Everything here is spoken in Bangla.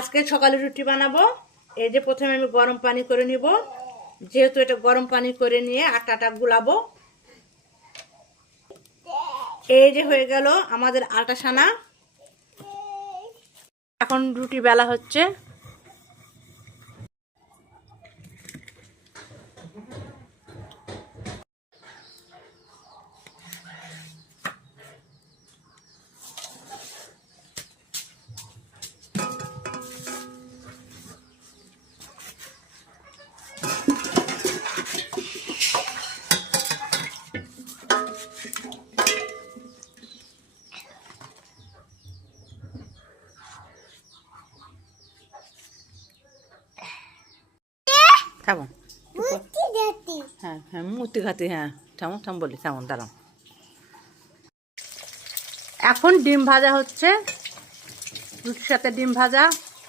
আজকে সকালে রুটি বানাবো। এই যে প্রথমে আমি গরম পানি করে নিব। যেহেতু এটা গরম পানি করে নিয়ে আটাটা গুলাবো। এই যে হয়ে গেল আমাদের আটা সানা। এখন রুটি বেলা হচ্ছে। থামো, হ্যাঁ হ্যাঁ মূর্তি ঘাতি, হ্যাঁ থামো থাম বলি, থামো দাঁড়াও। এখন ডিম ভাজা হচ্ছে, রুটির সাথে ডিম ভাজা।